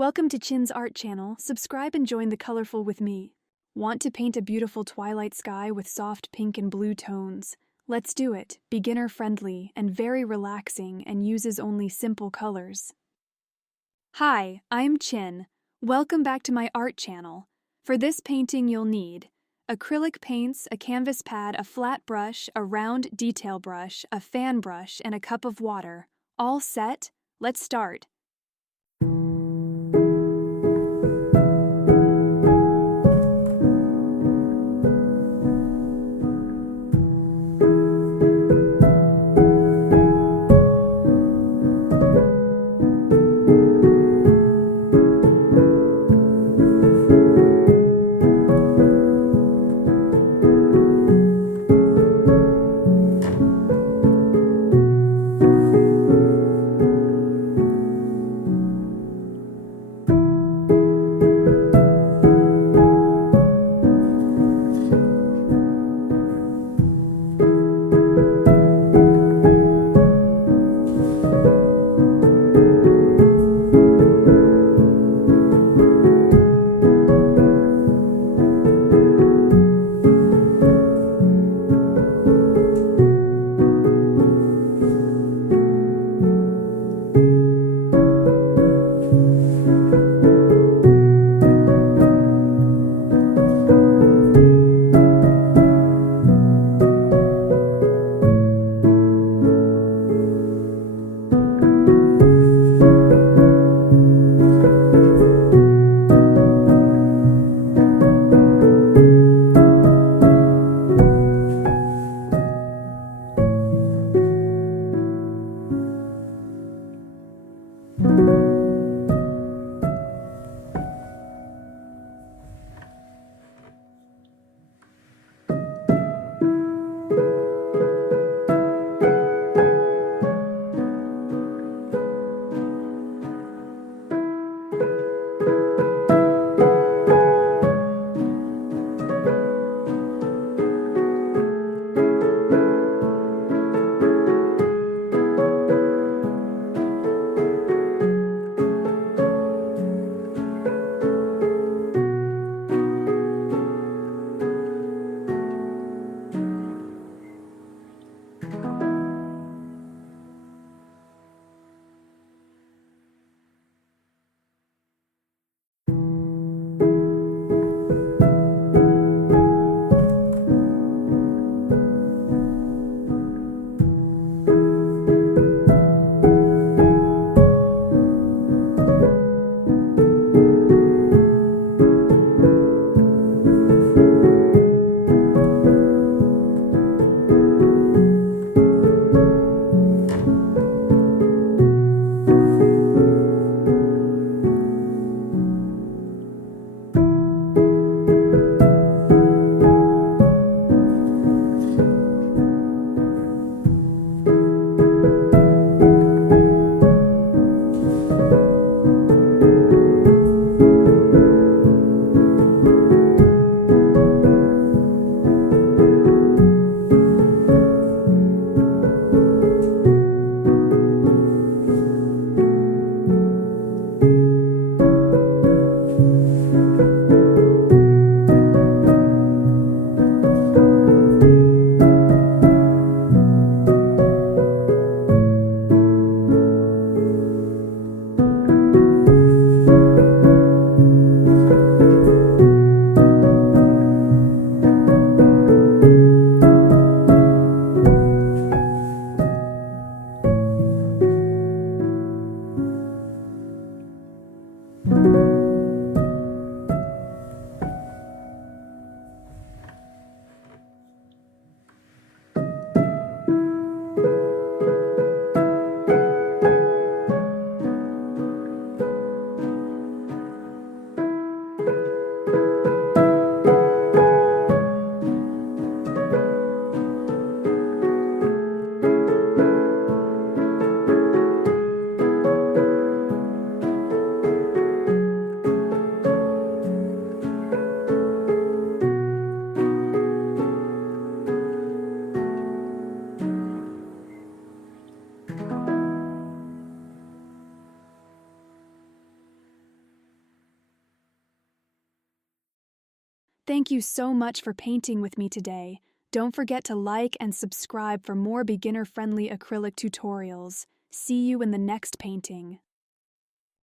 Welcome to Chin's Art Channel. Subscribe and join the colorful with me. Want to paint a beautiful twilight sky with soft pink and blue tones? Let's do it. Beginner-friendly and very relaxing and uses only simple colors. Hi, I'm Chin. Welcome back to my art channel. For this painting you'll need acrylic paints, a canvas pad, a flat brush, a round detail brush, a fan brush, and a cup of water. All set? Let's start. Thank you so much for painting with me today. Don't forget to like and subscribe for more beginner-friendly acrylic tutorials. See you in the next painting.